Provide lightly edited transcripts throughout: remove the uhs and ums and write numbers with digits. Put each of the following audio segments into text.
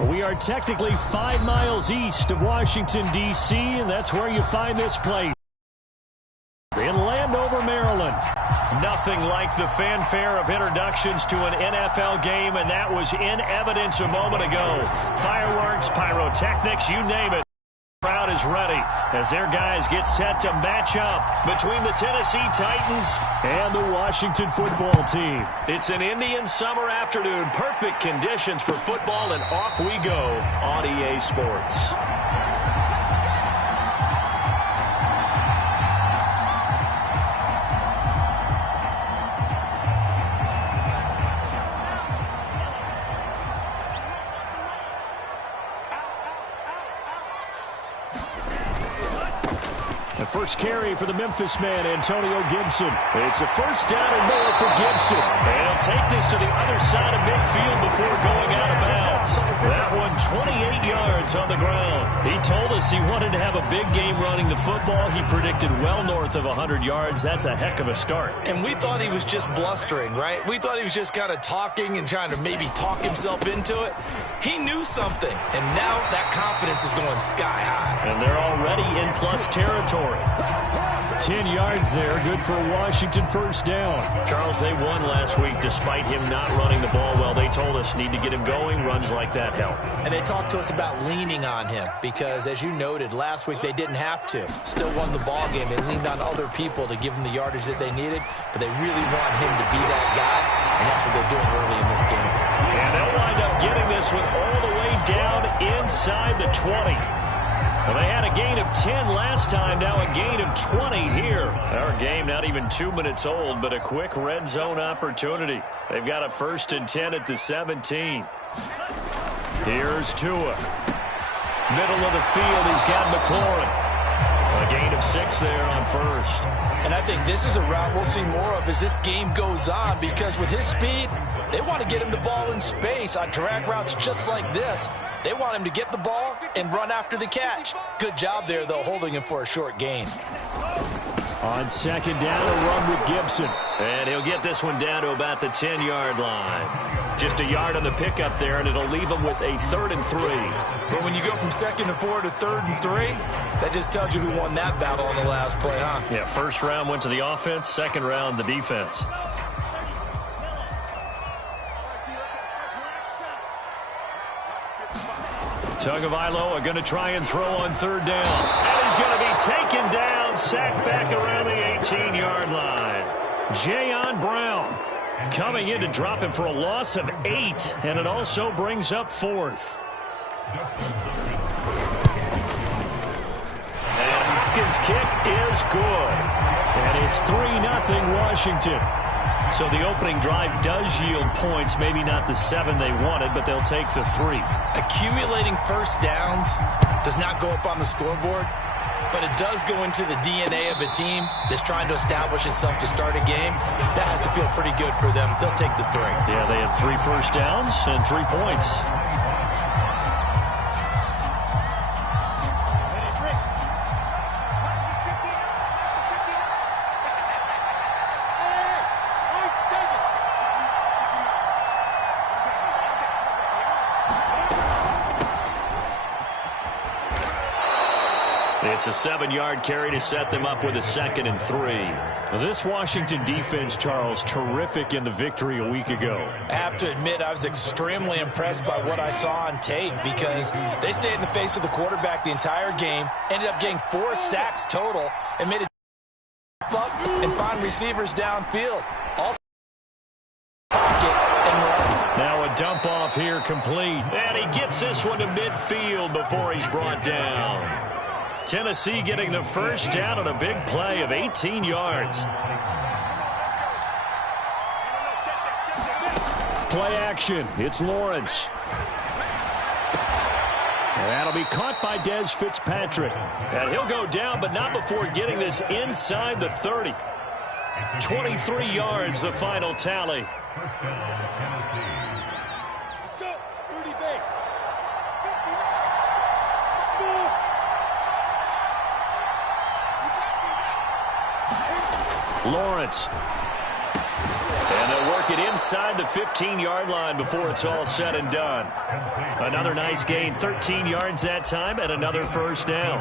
We are technically 5 miles east of Washington, D.C., and that's where you find this place. In Landover, Maryland. Nothing like the fanfare of introductions to an NFL game, and that was in evidence a moment ago. Fireworks, pyrotechnics, you name it. The crowd is ready as their guys get set to match up between the Tennessee Titans and the Washington football team. It's an Indian summer afternoon. Perfect conditions for football, and off we go on EA Sports. The first carry for the Memphis man, Antonio Gibson. It's a first down and more for Gibson. And he'll take this to the other side of midfield before going out of bounds. That one 28 yards on the ground. He told us he wanted to have a big game running the football. He predicted well north of 100 yards. That's a heck of a start. And we thought he was just blustering, right? We thought he was just kind of talking and trying to maybe talk himself into it. He knew something, and now that confidence is going sky high. And they're already in plus territory. 10 yards there, good for a Washington first down. Charles, they won last week despite him not running the ball well. They told us need to get him going. Runs like that help. And they talked to us about leaning on him because, as you noted, last week they didn't have to. Still won the ball game. They leaned on other people to give them the yardage that they needed, but they really want him to be that guy, and that's what they're doing early in this game. And they'll wind up getting this one all the way down inside the 20. Well, they had a gain of 10 last time, now a gain of 20 here. Our game not even 2 minutes old, but a quick red zone opportunity. They've got a 1st and 10 at the 17. Here's Tua. Middle of the field, he's got McLaurin. A gain of 6 there on first. And I think this is a route we'll see more of as this game goes on, because with his speed, they want to get him the ball in space on drag routes just like this. They want him to get the ball and run after the catch. Good job there, though, holding him for a short gain. On second down, a run with Gibson. And he'll get this one down to about the 10-yard line. Just a yard on the pickup there, and it'll leave him with a 3rd and 3. But when you go from 2nd and 4 to 3rd and 3, that just tells you who won that battle on the last play, huh? Yeah, first round went to the offense, second round the defense. Tagovailoa are going to try and throw on 3rd down. And he's going to be taken down, sacked back around the 18-yard line. Jayon Brown coming in to drop him for a loss of 8, and it also brings up 4th. And Hopkins' kick is good. And it's 3-0 Washington. So the opening drive does yield points, maybe not the 7 they wanted, but they'll take the 3. Accumulating first downs does not go up on the scoreboard, but it does go into the DNA of a team that's trying to establish itself to start a game. That has to feel pretty good for them. They'll take the 3. Yeah, they had 3 first downs and 3 points. It's a 7-yard carry to set them up with a 2nd and 3. This Washington defense, Charles, terrific in the victory a week ago. I have to admit, I was extremely impressed by what I saw on tape because they stayed in the face of the quarterback the entire game, ended up getting 4 sacks total, and made it up and find receivers downfield. Also, now a dump off here complete. And he gets this one to midfield before he's brought down. Tennessee getting the first down on a big play of 18 yards. Play action. It's Lawrence. And that'll be caught by Des Fitzpatrick. And he'll go down, but not before getting this inside the 30. 23 yards, the final tally. Lawrence. And they'll work mark it inside the 15-yard line before it's all said and done. Another nice gain, 13 yards that time, and another first down.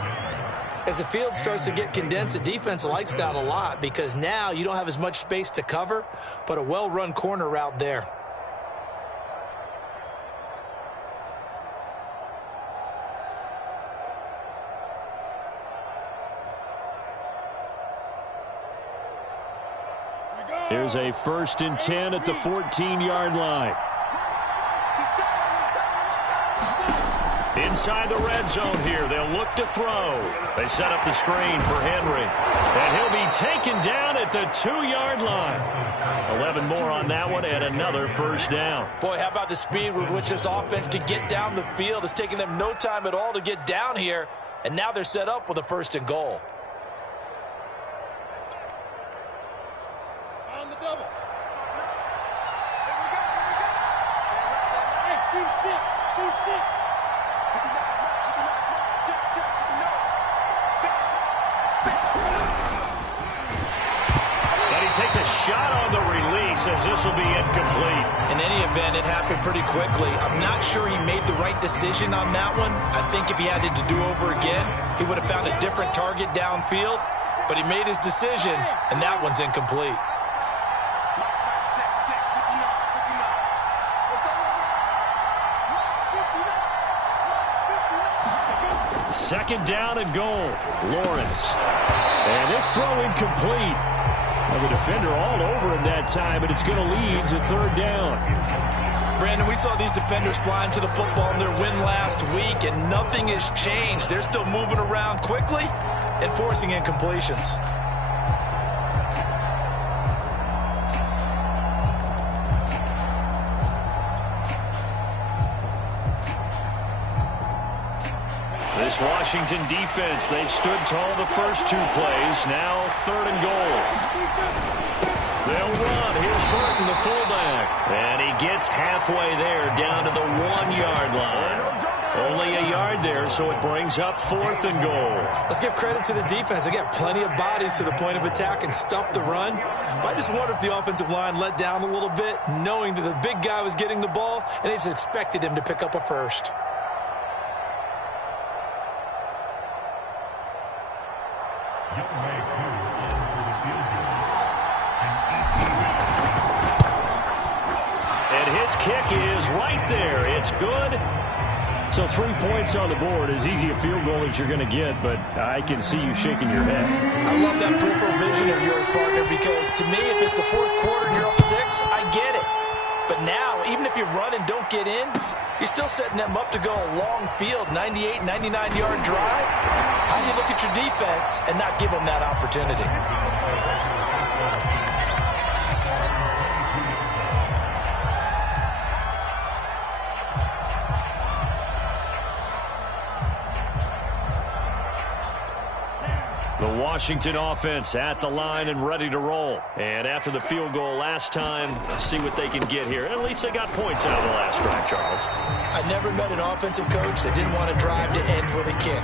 As the field starts to get condensed, the defense likes that a lot because now you don't have as much space to cover, but a well-run corner route there. Here's a 1st and 10 at the 14-yard line. Inside the red zone here, they'll look to throw. They set up the screen for Henry. And he'll be taken down at the 2-yard line. 11 more on that one and another first down. Boy, how about the speed with which this offense can get down the field? It's taken them no time at all to get down here. And now they're set up with a 1st and goal. On the double. C6. And he takes a shot on the release as this will be incomplete. In any event, it happened pretty quickly. I'm not sure he made the right decision on that one. I think if he had it to do over again, he would have found a different target downfield. But he made his decision, and that one's incomplete. Second down and goal. Lawrence. And this throw incomplete. Well, the defender all over him that time, but it's going to lead to 3rd down. Brandon, we saw these defenders flying to the football in their win last week, and nothing has changed. They're still moving around quickly and forcing incompletions. This Washington defense, they've stood tall the first 2 plays. Now 3rd and goal. They'll run. Here's Burton, the fullback. And he gets halfway there down to the 1-yard line. Only a yard there, so it brings up 4th and goal. Let's give credit to the defense. They got plenty of bodies to the point of attack and stop the run. But I just wonder if the offensive line let down a little bit, knowing that the big guy was getting the ball, and they just expected him to pick up a first. And his kick is right there. It's good. So 3 points on the board, as easy a field goal as you're going to get, but I can see you shaking your head. I love that peripheral vision of yours, partner, because to me, if it's the 4th quarter and you're up 6, I get it. But now, even if you run and don't get in, you're still setting them up to go a long field, 98, 99-yard drive. How do you look at your defense and not give them that opportunity? The Washington offense at the line and ready to roll. And after the field goal last time, see what they can get here. At least they got points out of the last drive, Charles. I never met an offensive coach that didn't want to drive to end with a kick.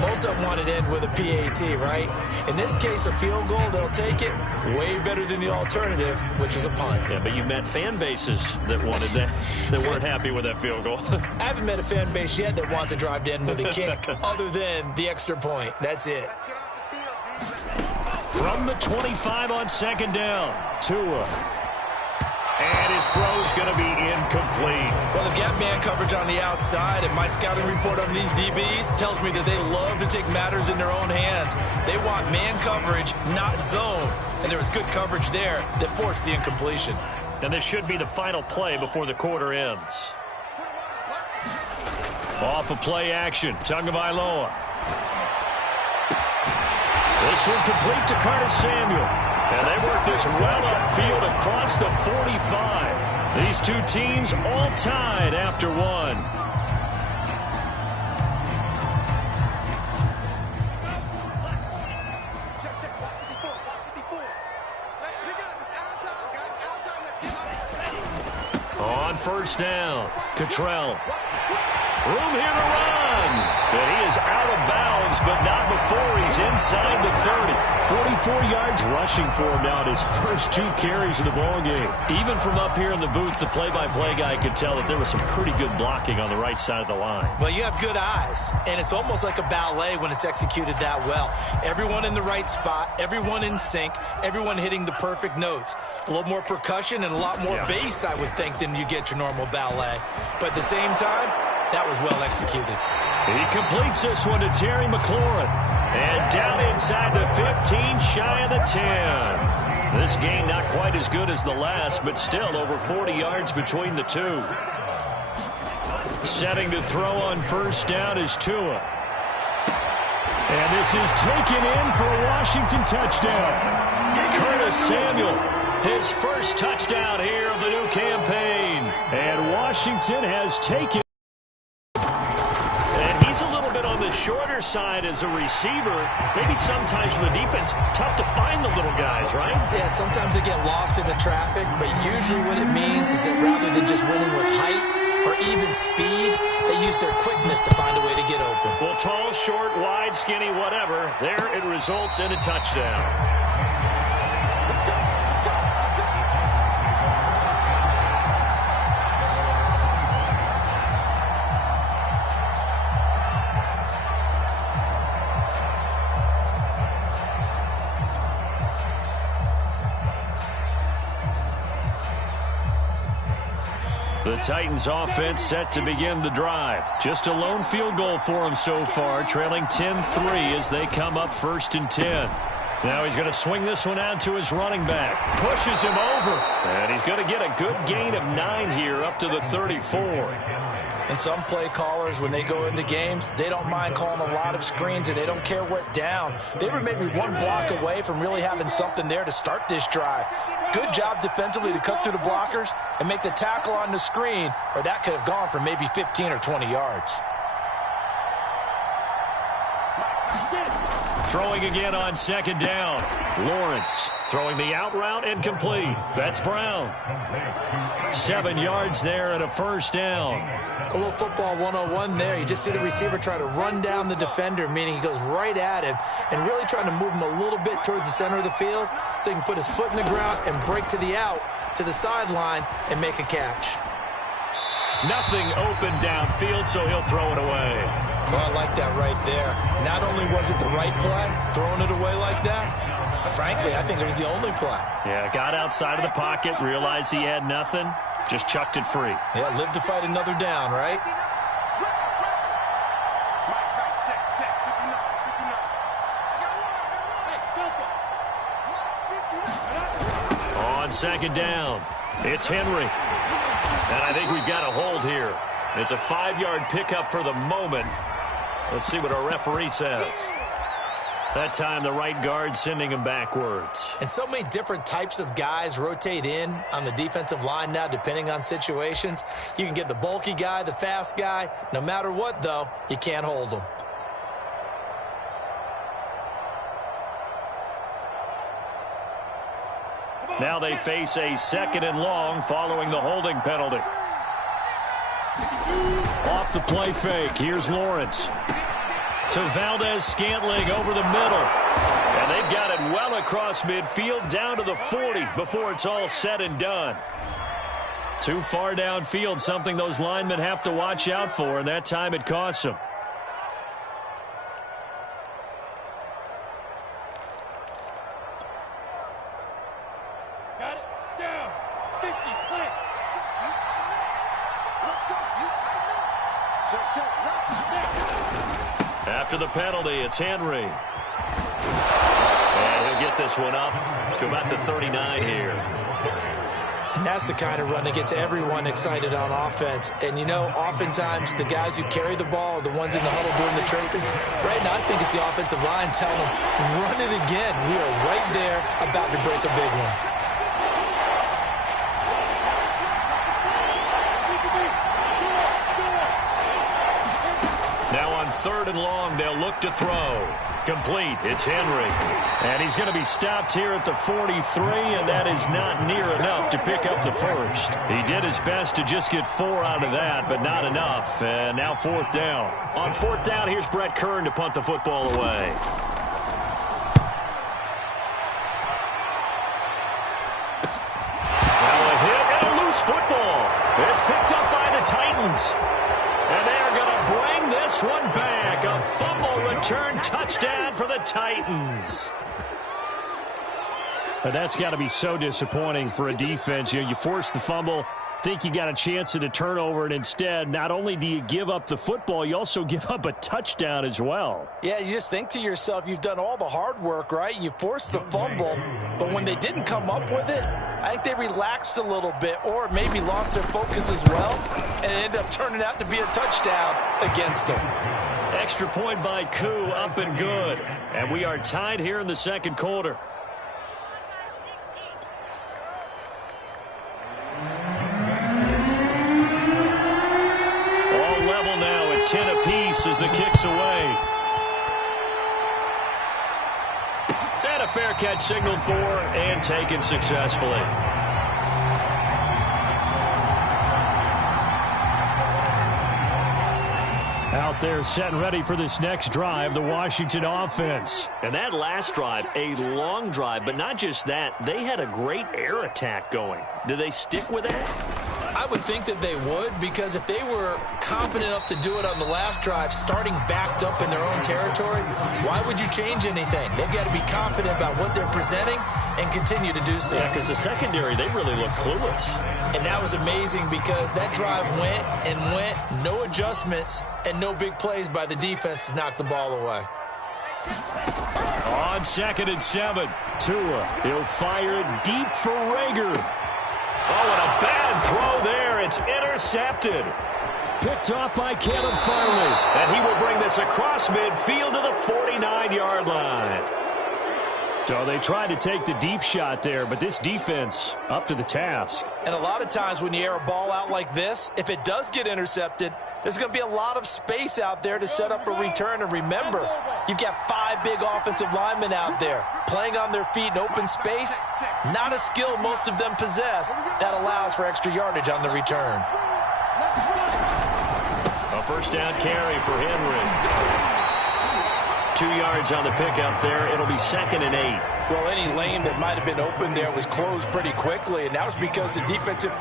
Most of them wanted to end with a PAT, right? In this case, a field goal, they'll take it. Way better than the alternative, which is a punt. Yeah, but you met fan bases that wanted that, that weren't happy with that field goal. I haven't met a fan base yet that wants to drive to end with a kick, other than the extra point. That's it. From the 25 on 2nd down, Tua. And his throw's going to be incomplete. Well, they've got man coverage on the outside, and my scouting report on these DBs tells me that they love to take matters in their own hands. They want man coverage, not zone. And there was good coverage there that forced the incompletion. And this should be the final play before the quarter ends. Off of play action, Tagovailoa. This one complete to Curtis Samuel. And they work this well upfield across the 45. These two teams all tied after one. On 1st down, Cottrell. Room here to run. And he is out of bounds, but not before he's inside the 30. 44 yards rushing for him now at his first 2 carries of the ballgame. Even from up here in the booth, the play-by-play guy could tell that there was some pretty good blocking on the right side of the line. Well, you have good eyes, and it's almost like a ballet when it's executed that well. Everyone in the right spot, everyone in sync, everyone hitting the perfect notes. A little more percussion and a lot more bass, I would think, than you get your normal ballet. But at the same time, that was well executed. He completes this one to Terry McLaurin. And down inside the 15, shy of the 10. This game not quite as good as the last, but still over 40 yards between the two. Setting to throw on first down is Tua. And this is taken in for a Washington touchdown. Curtis Samuel, his first touchdown here of the new campaign. And Washington has taken. And he's a little bit on the shorter side as a receiver. Maybe sometimes for the defense, tough to find the little guys, right? Yeah, sometimes they get lost in the traffic, but usually what it means is that rather than just winning with height or even speed, they use their quickness to find a way to get open. Well, tall, short, wide, skinny, whatever, there it results in a touchdown. The Titans offense set to begin the drive. Just a lone field goal for them so far, trailing 10-3 as they come up 1st and 10. Now he's going to swing this one out to his running back. Pushes him over. And he's going to get a good gain of 9 here up to the 34. And some play callers, when they go into games, they don't mind calling a lot of screens, and they don't care what down. They were maybe 1 block away from really having something there to start this drive. Good job defensively to cut through the blockers and make the tackle on the screen, or that could have gone for maybe 15 or 20 yards. Throwing again on 2nd down. Lawrence throwing the out route and complete. That's Brown. 7 yards there and a 1st down. A little football 101 there. You just see the receiver try to run down the defender, meaning he goes right at him and really trying to move him a little bit towards the center of the field so he can put his foot in the ground and break to the out, to the sideline, and make a catch. Nothing open downfield, so he'll throw it away. Well, I like that right there. Not only was it the right play, throwing it away like that, but frankly, I think it was the only play. Yeah, got outside of the pocket, realized he had nothing, just chucked it free. Yeah, live to fight another down, right? On 2nd down, it's Henry. And I think we've got a hold here. It's a 5-yard pickup for the moment. Let's see what our referee says. That time the right guard sending him backwards. And so many different types of guys rotate in on the defensive line now depending on situations. You can get the bulky guy, the fast guy. No matter what, though, you can't hold them. Now they face a 2nd and long following the holding penalty. Off the play fake. Here's Lawrence. To Valdez-Scantling over the middle. And they've got it well across midfield down to the 40 before it's all said and done. Too far downfield, something those linemen have to watch out for, and that time it costs them. After the penalty, it's Henry. And he'll get this one up to about the 39 here. And that's the kind of run that gets everyone excited on offense. And, you know, oftentimes the guys who carry the ball are the ones in the huddle during the training. Right now, I think it's the offensive line telling them, run it again. We are right there about to break a big one. 3rd and long. They'll look to throw. Complete. It's Henry. And he's going to be stopped here at the 43, and that is not near enough to pick up the first. He did his best to just get 4 out of that, but not enough. And now 4th down. On 4th down, here's Brett Kern to punt the football away. Now a hit and a loose football. It's picked up by the Titans. And they are going to bring this one back. A fumble return touchdown for the Titans. But that's got to be so disappointing for a defense. You force the fumble, think you got a chance at a turnover, and instead, not only do you give up the football, you also give up a touchdown as well. Yeah, you just think to yourself, you've done all the hard work, right? You forced the fumble, but when they didn't come up with it, I think they relaxed a little bit or maybe lost their focus as well, and it ended up turning out to be a touchdown against them. Extra point by Koo, up and good. And we are tied here in the 2nd quarter. All level now at 10 apiece as the kick's away. And a fair catch signaled for and taken successfully. Out there set and ready for this next drive, the Washington offense. And that last drive, a long drive, but not just that, they had a great air attack going. Do they stick with that? I would think that they would, because if they were confident enough to do it on the last drive, starting backed up in their own territory, why would you change anything? They've got to be confident about what they're presenting and continue to do so. Yeah, because the secondary, they really looked clueless. And that was amazing because that drive went and went, no adjustments, and no big plays by the defense to knock the ball away. On 2nd and 7, Tua, he'll fire it deep for Rager. Oh, and a bad throw there. It's intercepted. Picked off by Caleb Farley. And he will bring this across midfield to the 49-yard line. So they tried to take the deep shot there, but this defense up to the task. And a lot of times when you air a ball out like this, if it does get intercepted, there's going to be a lot of space out there to set up a return. And remember, you've got 5 big offensive linemen out there playing on their feet in open space. Not a skill most of them possess that allows for extra yardage on the return. A 1st down carry for Henry. 2 yards on the pickup there. It'll be 2nd and 8. Well, any lane that might have been open there was closed pretty quickly, and that was because the defensive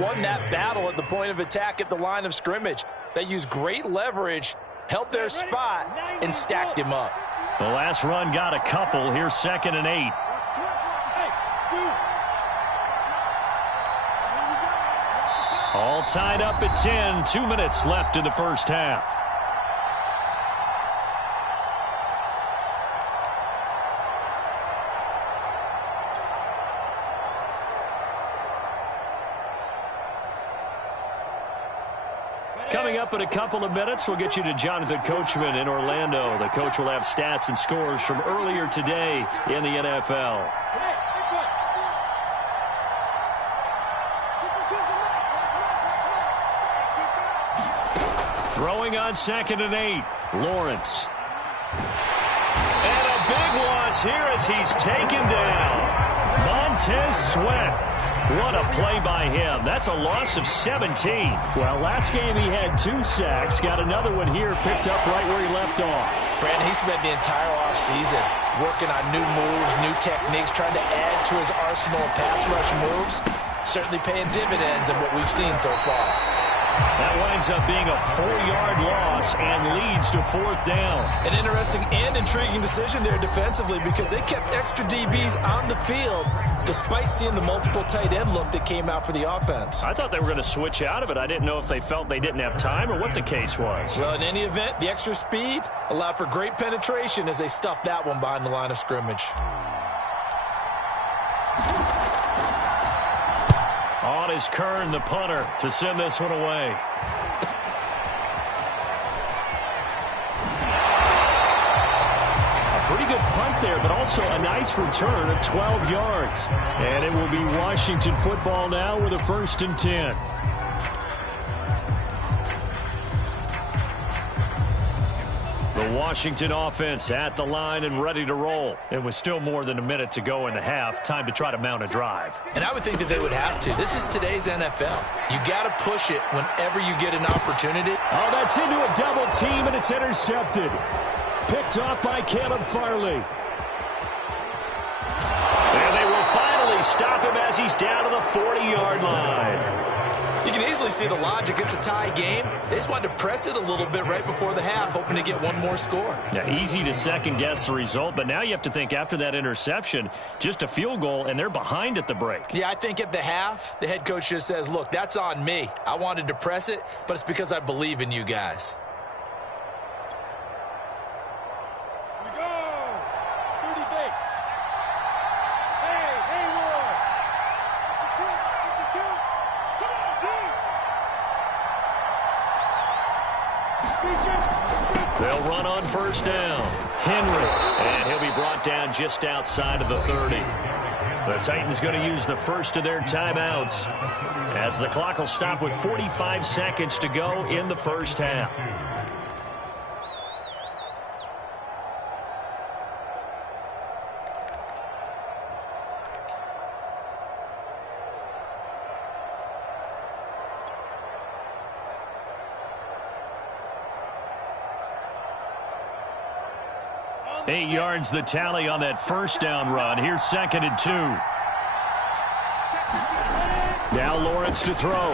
won that battle at the point of attack at the line of scrimmage. They used great leverage, held their spot, and stacked him up. The last run got a couple. Here's 2nd and 8. All tied up at 10. 2 minutes left in the first half. Coming up in a couple of minutes, we'll get you to Jonathan Coachman in Orlando. The coach will have stats and scores from earlier today in the NFL. Throwing on 2nd and 8, Lawrence. And a big loss here as he's taken down. Montez Sweat. What a play by him. That's a loss of 17. Well, last game he had 2 sacks. Got another one here, picked up right where he left off. Brandon, he spent the entire offseason working on new moves, new techniques, trying to add to his arsenal of pass rush moves. Certainly paying dividends in what we've seen so far. That winds up being a 4-yard loss and leads to 4th down. An interesting and intriguing decision there defensively because they kept extra DBs on the field despite seeing the multiple tight end look that came out for the offense. I thought they were going to switch out of it. I didn't know if they felt they didn't have time or what the case was. Well, in any event, the extra speed allowed for great penetration as they stuffed that one behind the line of scrimmage. On is Kern, the punter, to send this one away. Pretty good punt there, but also a nice return of 12 yards. And it will be Washington football now with a 1st and 10. The Washington offense at the line and ready to roll. It was still more than a minute to go in the half. Time to try to mount a drive. And I would think that they would have to. This is today's NFL. You got to push it whenever you get an opportunity. Oh, that's into a double team, and it's intercepted. Picked off by Caleb Farley. And they will finally stop him as he's down to the 40-yard line. You can easily see the logic. It's a tie game. They just wanted to press it a little bit right before the half, hoping to get one more score. Yeah, easy to second-guess the result, but now you have to think after that interception, just a field goal, and they're behind at the break. Yeah, I think at the half, the head coach just says, look, that's on me. I wanted to press it, but it's because I believe in you guys. Here we go. 30 base. Hey, Hayward. 52. Come on, team. They'll run on first down. Henry, and he'll be brought down just outside of the 30. The Titans going to use the first of their timeouts as the clock will stop with 45 seconds to go in the first half. Eight yards the tally on that first down run. Here's 2nd and 2. Now Lawrence to throw.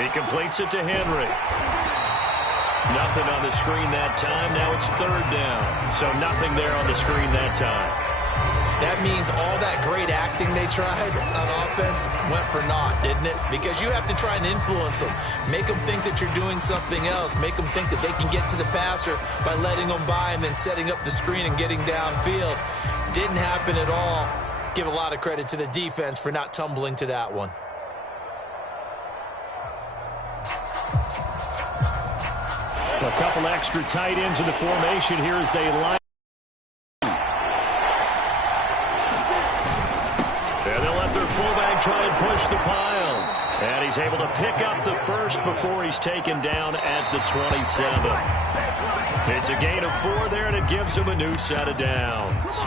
He completes it to Henry. Nothing on the screen that time. Now it's 3rd down. So nothing there on the screen that time. That means all that great acting they tried on offense went for naught, didn't it? Because you have to try and influence them. Make them think that you're doing something else. Make them think that they can get to the passer by letting them by and then setting up the screen and getting downfield. Didn't happen at all. Give a lot of credit to the defense for not tumbling to that one. A couple extra tight ends in the formation here as they line. Fullback try and push the pile. And he's able to pick up the first before he's taken down at the 27. It's a gain of 4 there, and it gives him a new set of downs.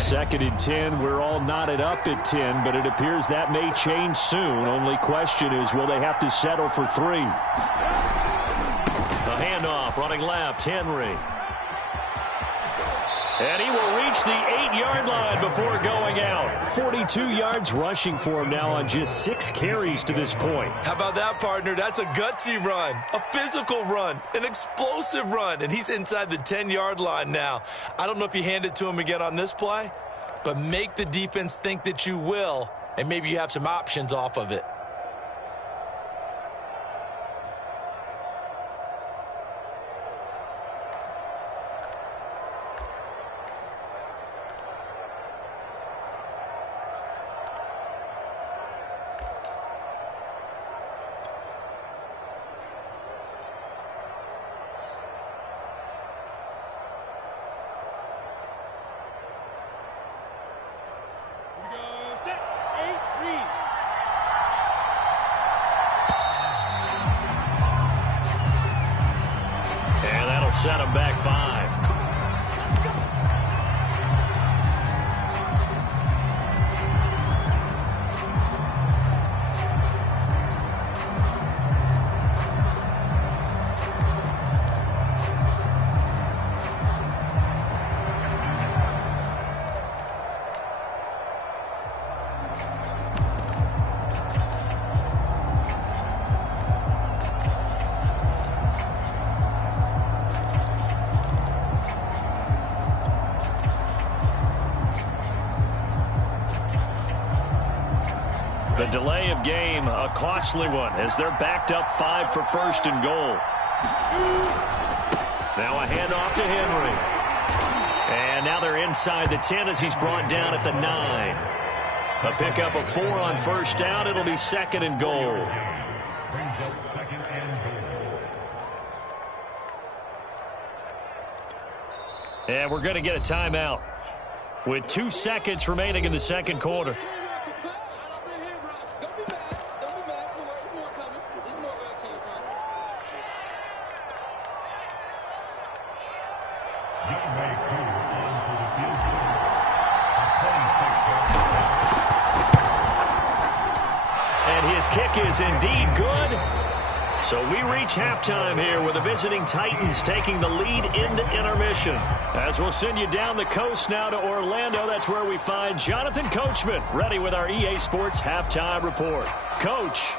Second and 10. We're all knotted up at 10, but it appears that may change soon. Only question is, will they have to settle for 3? Handoff, running left, Henry. And he will reach the 8-yard line before going out. 42 yards rushing for him now on just 6 carries to this point. How about that, partner? That's a gutsy run, a physical run, an explosive run, and he's inside the 10-yard line now. I don't know if you hand it to him again on this play, but make the defense think that you will, and maybe you have some options off of it. Set him back 5. The delay of game, a costly one, as they're backed up 5 for 1st and goal. Now a handoff to Henry. And now they're inside the 10 as he's brought down at the 9. A pickup of 4 on 1st down. It'll be 2nd and goal. And we're going to get a timeout with 2 seconds remaining in the 2nd quarter. And his kick is indeed good. So we reach halftime here with the visiting Titans taking the lead into intermission. As we'll send you down the coast now to Orlando, that's where we find Jonathan Coachman, ready with our EA Sports Halftime Report. Coach.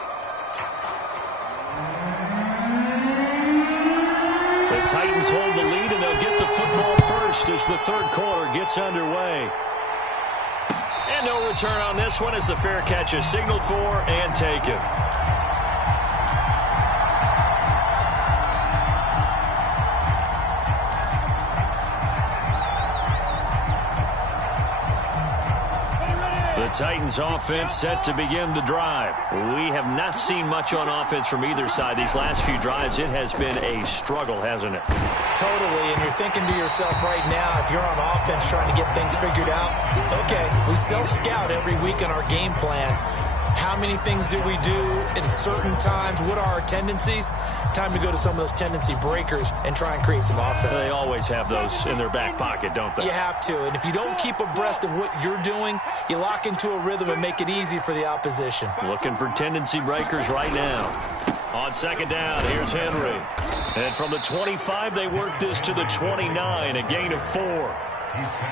The Titans hold the lead, and they'll get the football first as the third quarter gets underway. And no return on this one as the fair catch is signaled for and taken. The Titans offense set to begin the drive. We have not seen much on offense from either side. These last few drives, it has been a struggle, hasn't it? Totally, and you're thinking to yourself right now, if you're on offense trying to get things figured out, okay, we self-scout every week in our game plan. How many things do we do at certain times? What are our tendencies? Time to go to some of those tendency breakers and try and create some offense. They always have those in their back pocket, don't they? You have to, and if you don't keep abreast of what you're doing, you lock into a rhythm and make it easy for the opposition. Looking for tendency breakers right now. On second down, here's Henry. And from the 25, they work this to the 29, a gain of 4.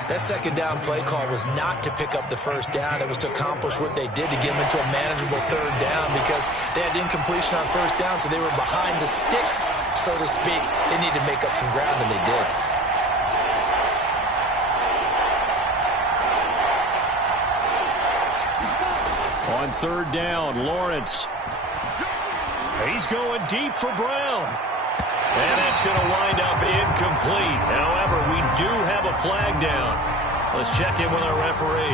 That second down play call was not to pick up the first down. It was to accomplish what they did to get them into a manageable third down because they had incompletion on first down, so they were behind the sticks, so to speak. They needed to make up some ground, and they did. On third down, Lawrence. He's going deep for Brown. And that's going to wind up incomplete. However, we do have a flag down. Let's check in with our referee.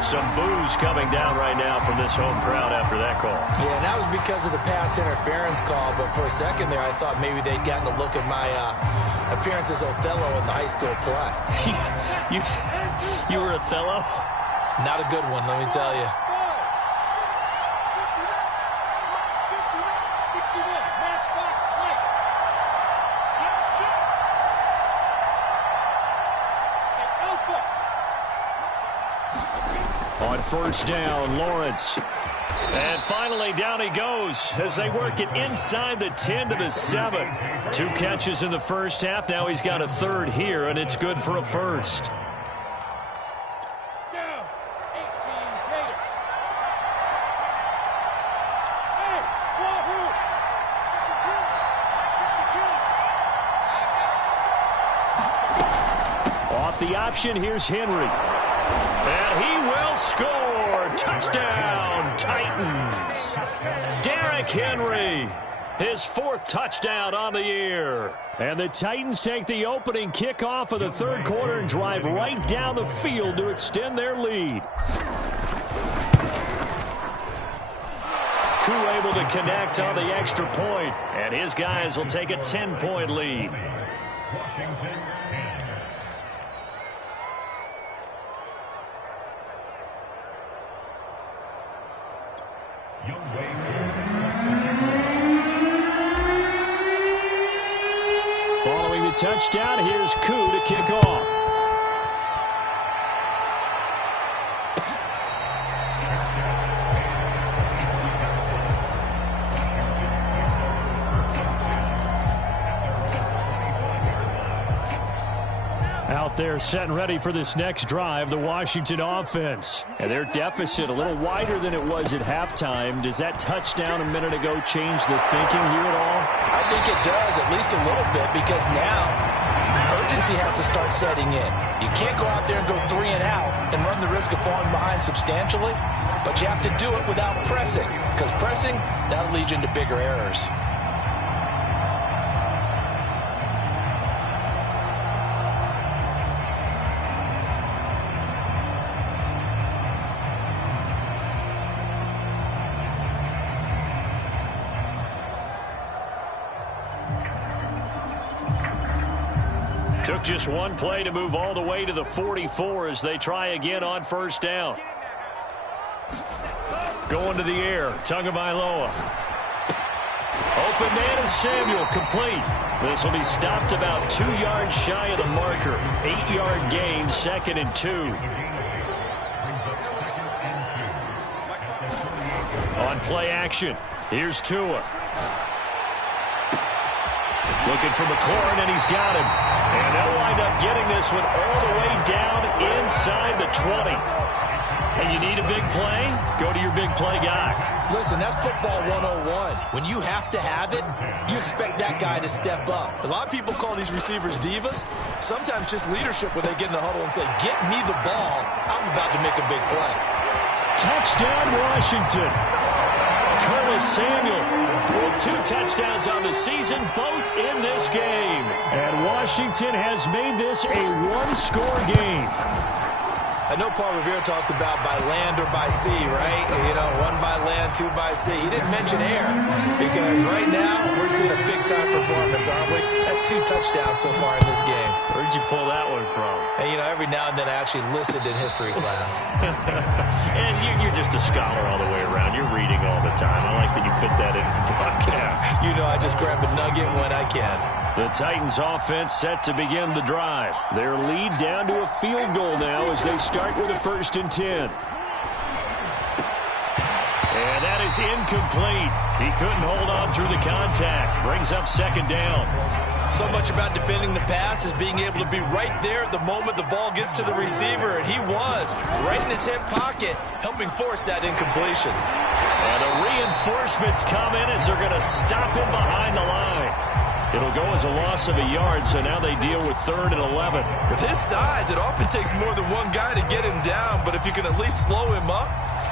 Some boos coming down right now from this home crowd after that call. Yeah, and that was because of the pass interference call. But for a second there, I thought maybe they'd gotten a look at my appearance as Othello in the high school play. You were Othello? Not a good one, let me tell you. On first down, Lawrence. And finally, down he goes as they work it inside the 10 to the 7. 2 catches in the first half. Now he's got a third here, and it's good for a first. Down. 18 later. Hey, Wahoo! 52. Off the option, here's Henry. And he will score. Touchdown, Titans. Derrick Henry, his 4th touchdown on the year. And the Titans take the opening kickoff of the third quarter and drive right down the field to extend their lead. Koo able to connect on the extra point, and his guys will take a 10-point lead. Following the touchdown, here's Koo to kick off. Out there set and ready for this next drive, the Washington offense. And their deficit a little wider than it was at halftime. Does that touchdown a minute ago change the thinking here at all? I think it does, at least a little bit, because now urgency has to start setting in. You can't go out there and go 3 and out and run the risk of falling behind substantially, but you have to do it without pressing, because pressing, that'll lead you into bigger errors. Took just one play to move all the way to the 44 as they try again on first down. Going to the air, Tagovailoa. Open man is Samuel, complete. This will be stopped about 2 yards shy of the marker. 8-yard gain, 2nd and 2. On play action, here's Tua. Looking for McLaurin, and he's got him. And they'll wind up getting this one all the way down inside the 20. And you need a big play? Go to your big play guy. Listen, that's football 101. When you have to have it, you expect that guy to step up. A lot of people call these receivers divas. Sometimes just leadership when they get in the huddle and say, get me the ball. I'm about to make a big play. Touchdown, Washington. Curtis Samuel with 2 touchdowns on the season, both in this game. And Washington has made this a one-score game. I know Paul Revere talked about by land or by sea, right? You know, 1 by land, 2 by sea. He didn't mention air because right now we're seeing a big-time performance, aren't we? That's 2 touchdowns so far in this game. Where'd you pull that one from? And, you know, every now and then I actually listened in history class. And you're just a scholar all the way around. You're reading all the time. I like that you fit that into the podcast. You know, I just grab a nugget when I can. The Titans offense set to begin the drive. Their lead down to a field goal now as they start with a 1st and 10. And that is incomplete. He couldn't hold on through the contact. Brings up 2nd down. So much about defending the pass is being able to be right there at the moment the ball gets to the receiver, and he was right in his hip pocket, helping force that incompletion. And the reinforcements come in as they're going to stop him behind the line. It'll go as a loss of a yard, so now they deal with 3rd and 11. With his size, it often takes more than one guy to get him down, but if you can at least slow him up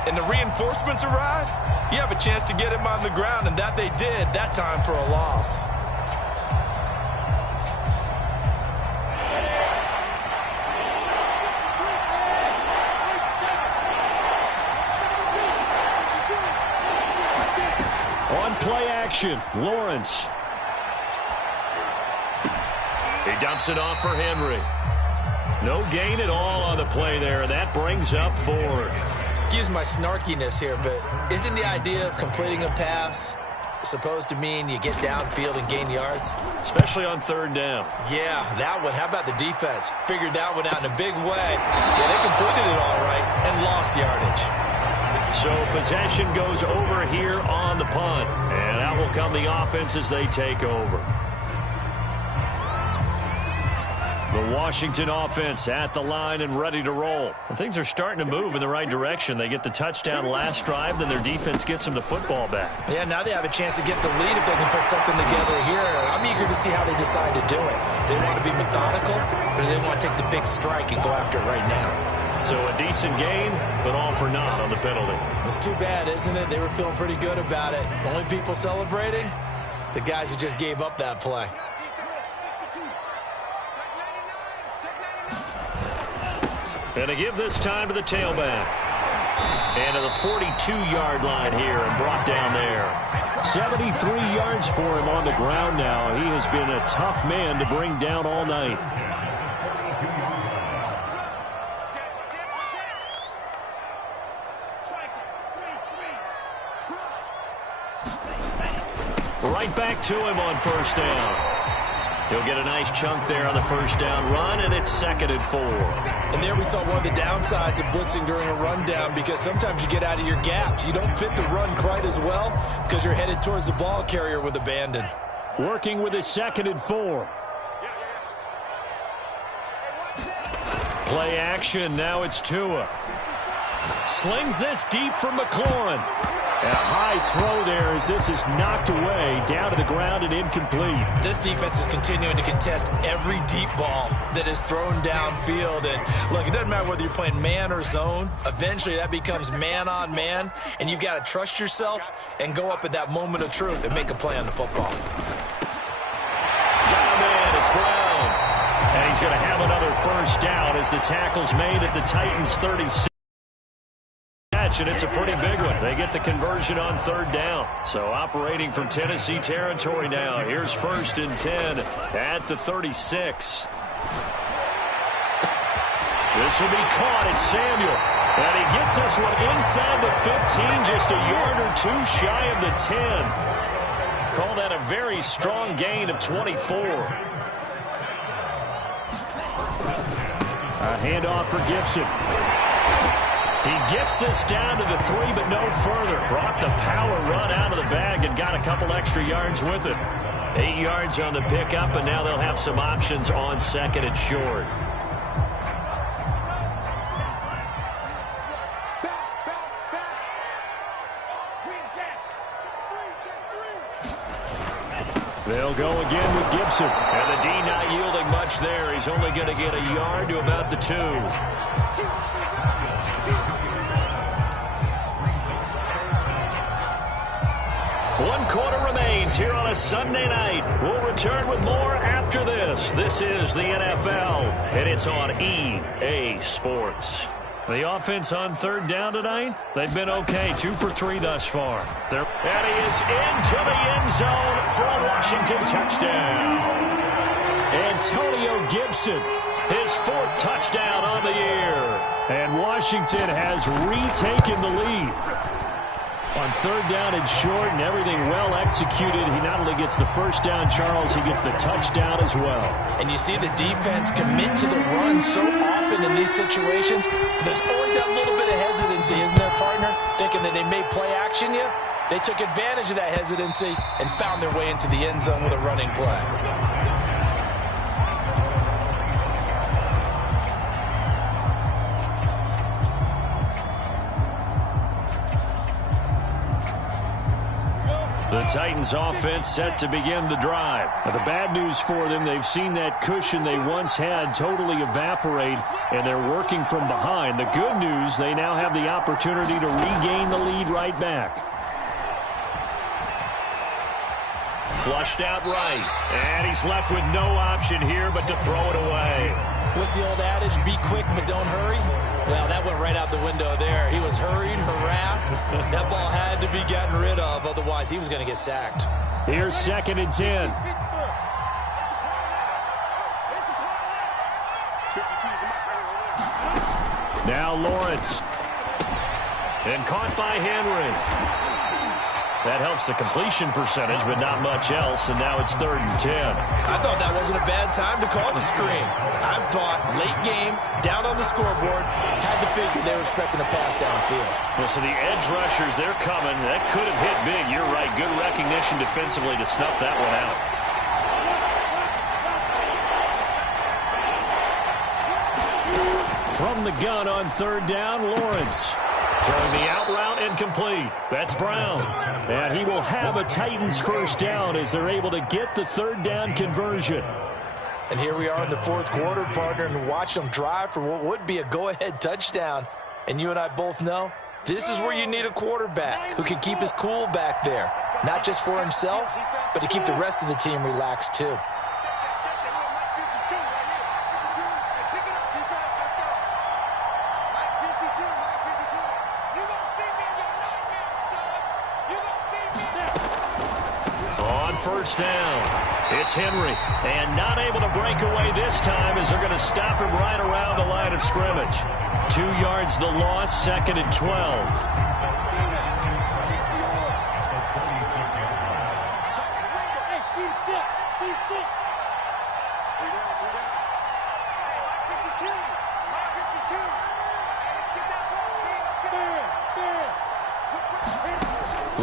and the reinforcements arrive, you have a chance to get him on the ground, and that they did that time for a loss. On play action, Lawrence. He dumps it off for Henry. No gain at all on the play there. That brings up 4. Excuse my snarkiness here, but isn't the idea of completing a pass supposed to mean you get downfield and gain yards? Especially on 3rd down. Yeah, that one. How about the defense? Figured that one out in a big way. Yeah, they completed it all right and lost yardage. So possession goes over here on the punt. And out will come the offense as they take over. The Washington offense at the line and ready to roll. And things are starting to move in the right direction. They get the touchdown last drive, then their defense gets them the football back. Yeah, now they have a chance to get the lead if they can put something together here. I'm eager to see how they decide to do it. Do they want to be methodical, or do they want to take the big strike and go after it right now? So a decent gain, but all for naught on the penalty. It's too bad, isn't it? They were feeling pretty good about it. Only people celebrating? The guys who just gave up that play. And to give this time to the tailback. And to the 42-yard line here and brought down there. 73 yards for him on the ground now. He has been a tough man to bring down all night. Right back to him on 1st down. He'll get a nice chunk there on the 1st down run, and it's 2nd and 4. And there we saw one of the downsides of blitzing during a rundown, because sometimes you get out of your gaps. You don't fit the run quite as well because you're headed towards the ball carrier with abandon. Working with his 2nd and 4. Play action, now it's Tua. Slings this deep for McLaurin. A high throw there as this is knocked away, down to the ground and incomplete. This defense is continuing to contest every deep ball that is thrown downfield. And look, it doesn't matter whether you're playing man or zone. Eventually that becomes man on man, and you've got to trust yourself and go up at that moment of truth and make a play on the football. Got him in, it's Brown. And he's going to have another 1st down as the tackle's made at the Titans' 36. And it's a pretty big one. They get the conversion on 3rd down. So operating from Tennessee territory now. Here's 1st and 10 at the 36. This will be caught. It's Samuel. And he gets this one inside the 15, just a yard or 2 shy of the 10. Call that a a very strong gain of 24. A handoff for Gibson. He gets this down to the 3, but no further. Brought the power run out of the bag and got a couple extra yards with it. 8 yards on the pickup, and now they'll have some options on second and short. They'll go again with Gibson. And the D not yielding much there. He's only going to get a yard to about the 2. 1 quarter remains here on a Sunday night. We'll return with more after this. This is the NFL, and it's on EA Sports. The offense on third down tonight, they've been okay. 2 for 3 thus far. And he is into the end zone for a Washington touchdown. Antonio Gibson, his 4th touchdown on the year. And Washington has retaken the lead. On third down and short and everything well executed, he not only gets the first down, Charles, he gets the touchdown as well. And you see the defense commit to the run so often in these situations. There's always that little bit of hesitancy, isn't there, partner? Thinking that they may play action you. They took advantage of that hesitancy and found their way into the end zone with a running play. The Titans offense set to begin the drive. Now, the bad news for them, they've seen that cushion they once had totally evaporate, and they're working from behind. The good news, they now have the opportunity to regain the lead right back. Flushed out right, and he's left with no option here but to throw it away. What's the old adage? Be quick, but don't hurry. Well, that went right out the window there. He was hurried, harassed. That ball had to be gotten rid of, otherwise he was going to get sacked. Here's 2nd and 10. Now Lawrence. And caught by Henry. That helps the completion percentage, but not much else, and now it's 3rd and 10. I thought that wasn't a bad time to call the screen. I thought late game, down on the scoreboard, had to figure they were expecting a pass downfield. Well, so the edge rushers, they're coming. That could have hit big. You're right. Good recognition defensively to snuff that one out. From the gun on third down, Lawrence. Throwing the out route incomplete. That's Brown. And he will have a Titans first down as they're able to get the third down conversion. And here we are in the 4th quarter, partner, and watch them drive for what would be a go-ahead touchdown. And you and I both know this is where you need a quarterback who can keep his cool back there. Not just for himself, but to keep the rest of the team relaxed too. First down. It's Henry, and not able to break away this time as they're going to stop him right around the line of scrimmage. 2 yards the loss, 2nd and 12.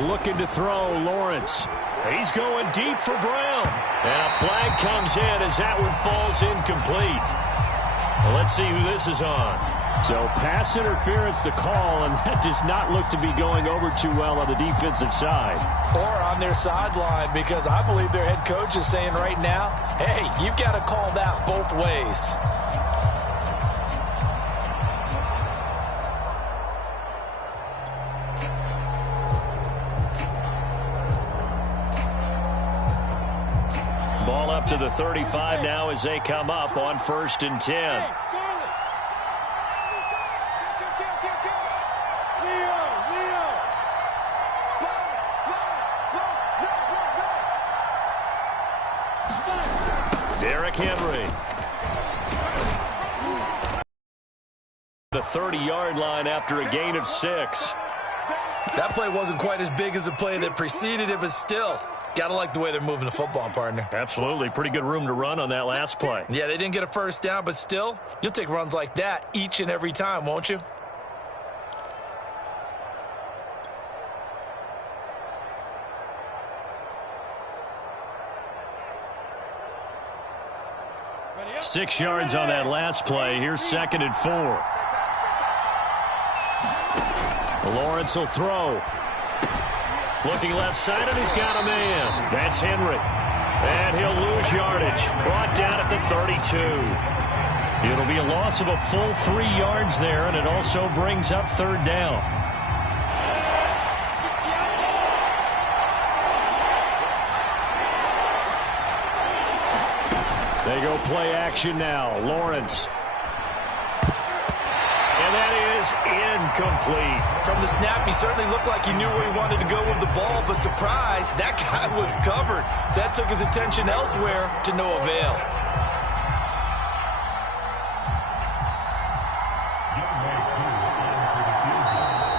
Looking to throw, Lawrence. He's going deep for Brown. And a flag comes in as that one falls incomplete. Well, let's see who this is on. So pass interference the call, and that does not look to be going over too well on the defensive side. Or on their sideline, because I believe their head coach is saying right now, hey, you've got to call that both ways. Ball up to the 35 now as they come up on 1st and 10. Derrick Henry. The 30-yard line after a gain of 6. That play wasn't quite as big as the play that preceded it, but still, Gotta like the way they're moving the football, partner. Absolutely. Pretty good room to run on that last play. Yeah, they didn't get a first down, but still, you'll take runs like that each and every time, won't you? Ready up. 6 yards on that last play. Here's 2nd and 4. Lawrence will throw. Looking left side, and he's got a man. That's Henry. And he'll lose yardage. Brought down at the 32. It'll be a loss of a full 3 yards there, and it also brings up 3rd down. They go play action now. Lawrence. And that is incomplete. From the snap, he certainly looked like he knew where he wanted to go with the ball, but surprise, that guy was covered. So that took his attention elsewhere to no avail.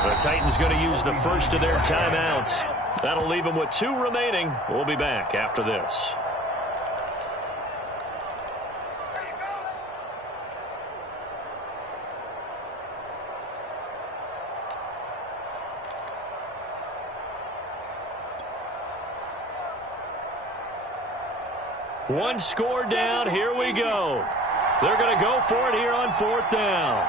The Titans going to use the first of their timeouts. That'll leave them with 2 remaining. We'll be back after this. One score down. Here we go. They're going to go for it here on 4th down.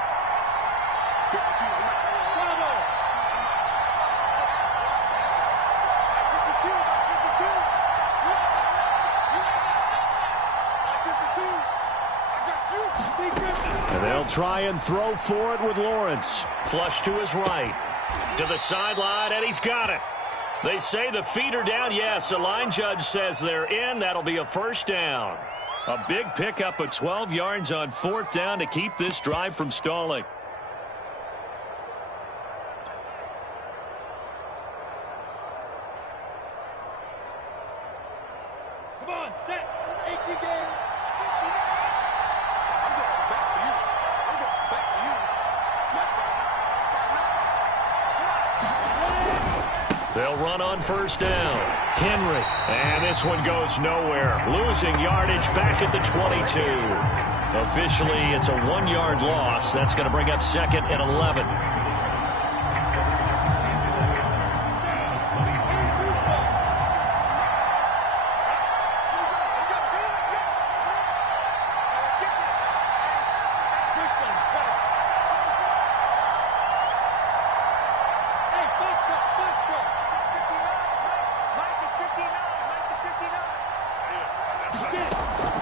And they'll try and throw for it with Lawrence. Flush to his right. To the sideline, and he's got it. They say the feet are down. Yes, the line judge says they're in. That'll be a 1st down. A big pickup of 12 yards on 4th down to keep this drive from stalling. Come on, set. 18 game. I'm going back to you. I'm going back to you. They'll run on 1st down. Henry. And this one goes nowhere. Losing yardage back at the 22. Officially, it's a 1-yard loss. That's going to bring up 2nd and 11.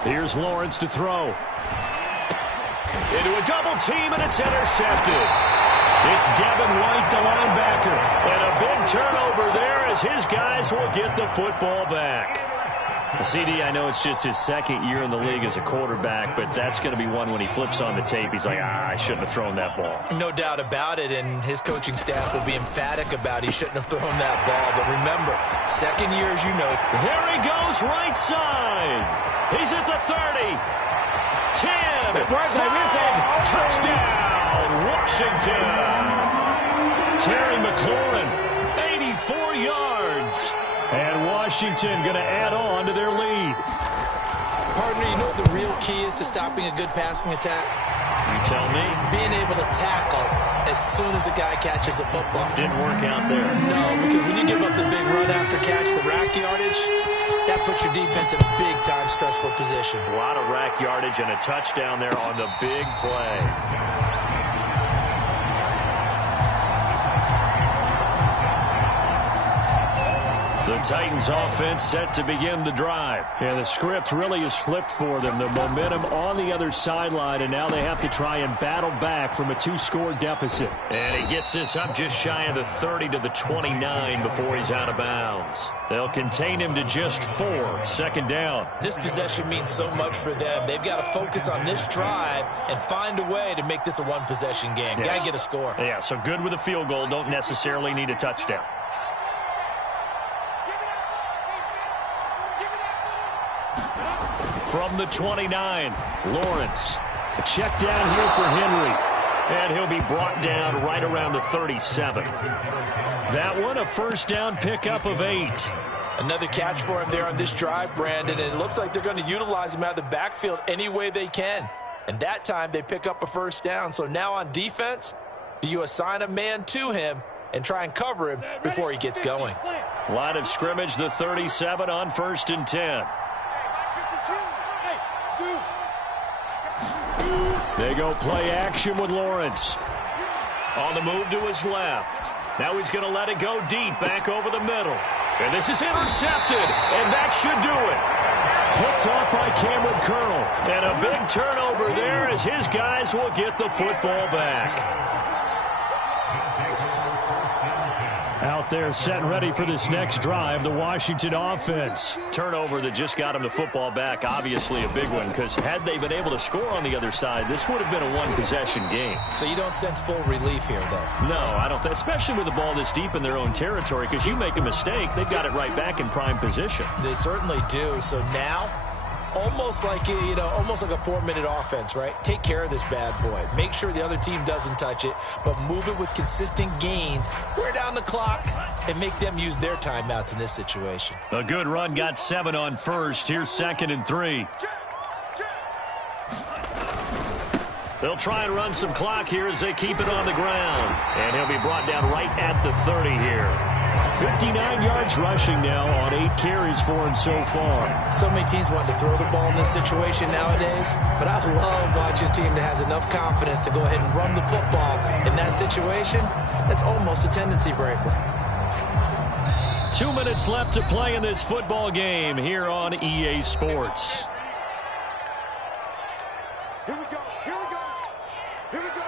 Here's Lawrence to throw. Into a double team, and it's intercepted. It's Devin White, the linebacker. And a big turnover there as his guys will get the football back. CD, I know it's just his 2nd year in the league as a quarterback, but that's going to be one when he flips on the tape. He's like, I shouldn't have thrown that ball. No doubt about it, and his coaching staff will be emphatic about he shouldn't have thrown that ball. But remember, 2nd year, as you know. There he goes, right side. He's at the 30. 10. 5. Touchdown, Washington. Terry McLaurin, 84 yards. And Washington going to add on to their lead. Partner, you know what the real key is to stopping a good passing attack? You tell me. Being able to tackle as soon as a guy catches a football. Didn't work out there. No, because when you give up the big run after catch, the rack yardage, that puts your defense in a big-time stressful position. A lot of rack yardage and a touchdown there on the big play. The Titans offense set to begin the drive. And the script really is flipped for them. The momentum on the other sideline, and now they have to try and battle back from a 2-score deficit. And he gets this up just shy of the 30 to the 29 before he's out of bounds. They'll contain him to just 4. 2nd down. This possession means so much for them. They've got to focus on this drive and find a way to make this a one-possession game. Yes. Got to get a score. Yeah, so good with a field goal. Don't necessarily need a touchdown. From the 29, Lawrence. A check down here for Henry. And he'll be brought down right around the 37. That one, a 1st down pickup of 8. Another catch for him there on this drive, Brandon, and it looks like they're going to utilize him out of the backfield any way they can. And that time they pick up a first down. So now on defense, do you assign a man to him and try and cover him before he gets going? Line of scrimmage, the 37 on 1st and 10. They go play action with Lawrence. On the move to his left. Now he's going to let it go deep, back over the middle. And this is intercepted, and that should do it. Picked off by Cameron Curl. And a big turnover there as his guys will get the football back. Out there set and ready for this next drive, the Washington offense. Turnover that just got him the football back, obviously a big one, because had they been able to score on the other side, this would have been a one-possession game. So you don't sense full relief here, then? No, I don't, especially with the ball this deep in their own territory, because you make a mistake, they've got it right back in prime position. They certainly do. So now, almost like a 4-minute offense, right? Take care of this bad boy. Make sure the other team doesn't touch it, but move it with consistent gains. Wear down the clock and make them use their timeouts in this situation. A good run, got 7 on 1st. Here's 2nd and 3. They'll try and run some clock here as they keep it on the ground. And he'll be brought down right at the 30 here. 59 yards rushing now on 8 carries for him so far. So many teams want to throw the ball in this situation nowadays, but I love watching a team that has enough confidence to go ahead and run the football in that situation. That's almost a tendency breaker. 2 minutes left to play in this football game here on EA Sports. Here we go. Here we go. Here we go.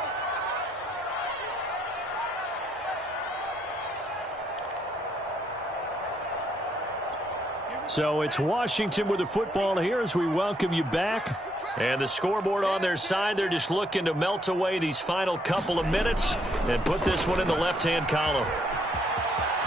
So it's Washington with the football here as we welcome you back. And the scoreboard on their side, they're just looking to melt away these final couple of minutes and put this one in the left-hand column.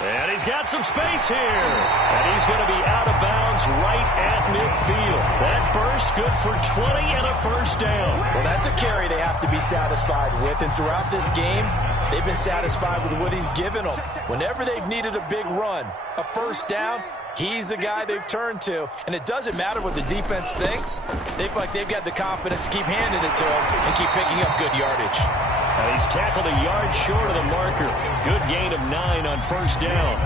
And he's got some space here. And he's going to be out of bounds right at midfield. That burst good for 20 and a first down. Well, that's a carry they have to be satisfied with. And throughout this game, they've been satisfied with what he's given them. Whenever they've needed a big run, a first down, he's the guy they've turned to. And it doesn't matter what the defense thinks. They feel like they've got the confidence to keep handing it to him and keep picking up good yardage. And he's tackled a yard short of the marker. Good gain of 9 on first down.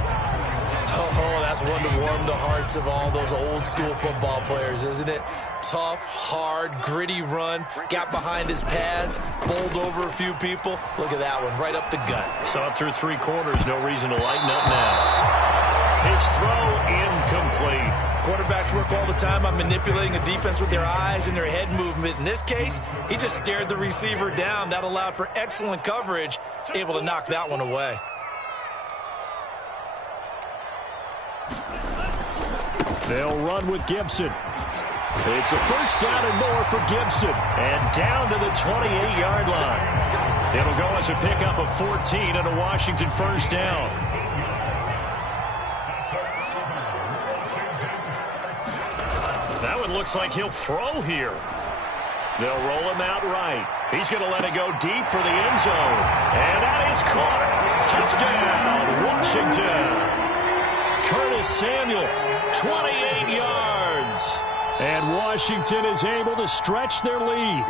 Oh, that's one to warm the hearts of all those old school football players, isn't it? Tough, hard, gritty run. Got behind his pads, bowled over a few people. Look at that one, right up the gut. So up through 3 quarters, no reason to lighten up now. His throw incomplete. Quarterbacks work all the time on manipulating a defense with their eyes and their head movement. In this case, he just stared the receiver down. That allowed for excellent coverage, able to knock that one away. They'll run with Gibson. It's a first down and more for Gibson. And down to the 28-yard line. It'll go as a pickup of 14 and a Washington first down. That one looks like he'll throw here. They'll roll him out right. He's going to let it go deep for the end zone. And that is caught. Touchdown, Washington. Curtis Samuel, 28 yards. And Washington is able to stretch their lead.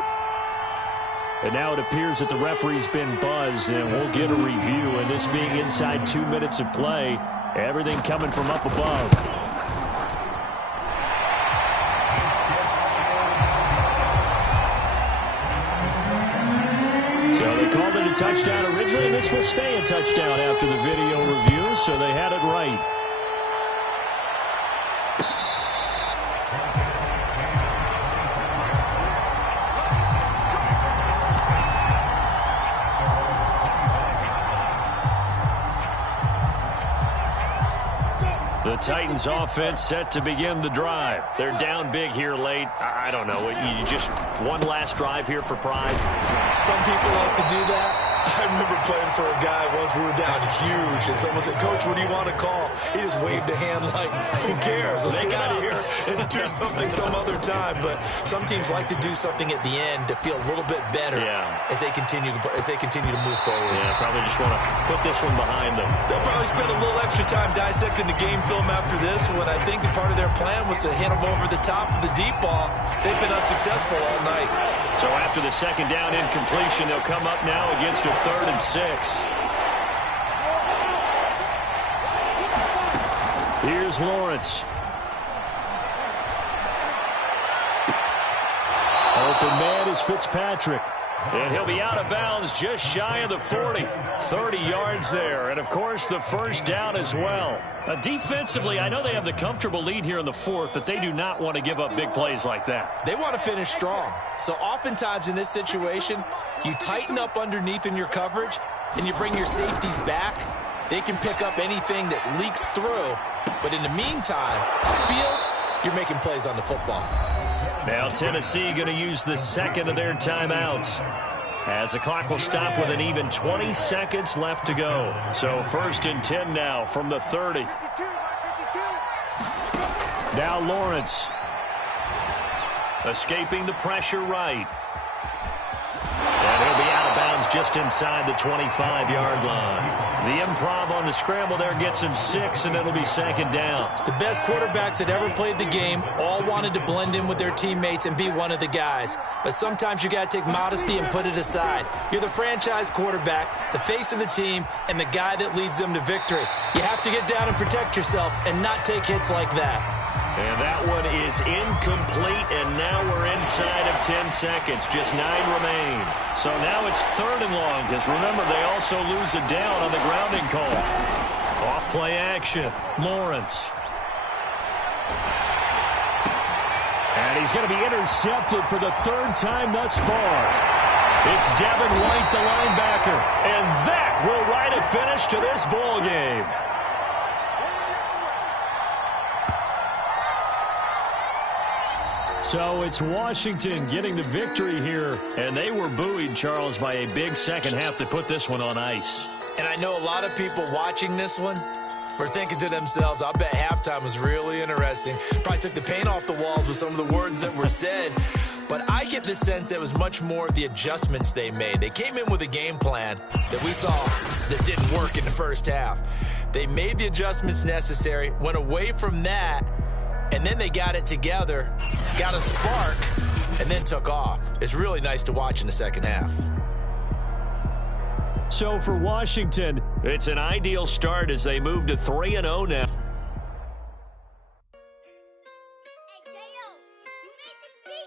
And now it appears that the referee's been buzzed, and we'll get a review. And this being inside 2 minutes of play, everything coming from up above. Called it a touchdown originally, and this will stay a touchdown after the video review, so they had it right. The Titans offense set to begin the drive. They're down big here late. I don't know. You just one last drive here for pride. Some people like to do that. I remember playing for a guy once. We were down huge, and someone said, "Coach, what do you want to call?" He just waved a hand like, "Who cares? Let's get out of here and do something some other time." But some teams like to do something at the end to feel a little bit better as they continue to move forward. Yeah, probably just want to put this one behind them. They'll probably spend a little extra time dissecting the game film after this one. I think that part of their plan was to hit them over the top of the deep ball. They've been unsuccessful all night. So after the second down incompletion, they'll come up now against a 3rd and 6. Here's Lawrence. Open man is Fitzpatrick. And he'll be out of bounds just shy of the 40. 30 yards there. And, of course, the first down as well. Defensively, I know they have the comfortable lead here in the 4th, but they do not want to give up big plays like that. They want to finish strong. So oftentimes in this situation, you tighten up underneath in your coverage, and you bring your safeties back. They can pick up anything that leaks through. But in the meantime, upfield, you're making plays on the football. Now Tennessee going to use the second of their timeouts, as the clock will stop with an even 20 seconds left to go. So 1st and 10 now from the 30. Now Lawrence. Escaping the pressure right. And he'll be out of bounds just inside the 25-yard line. The improv on the scramble there gets him 6, and it'll be 2nd down. The best quarterbacks that ever played the game all wanted to blend in with their teammates and be one of the guys. But sometimes you got to take modesty and put it aside. You're the franchise quarterback, the face of the team, and the guy that leads them to victory. You have to get down and protect yourself and not take hits like that. And that one is incomplete, and now we're inside of 10 seconds. Just 9 remain. So now it's 3rd and long, because remember, they also lose a down on the grounding call. Off-play action. Lawrence. And he's going to be intercepted for the 3rd time thus far. It's Devin White, the linebacker. And that will write a finish to this ball game. So it's Washington getting the victory here. And they were buoyed, Charles, by a big second half that put this one on ice. And I know a lot of people watching this one were thinking to themselves, I bet halftime was really interesting. Probably took the paint off the walls with some of the words that were said. But I get the sense that it was much more of the adjustments they made. They came in with a game plan that we saw that didn't work in the first half. They made the adjustments necessary, went away from that, and then they got it together, got a spark, and then took off. It's really nice to watch in the second half. So for Washington, it's an ideal start as they move to 3-0 now.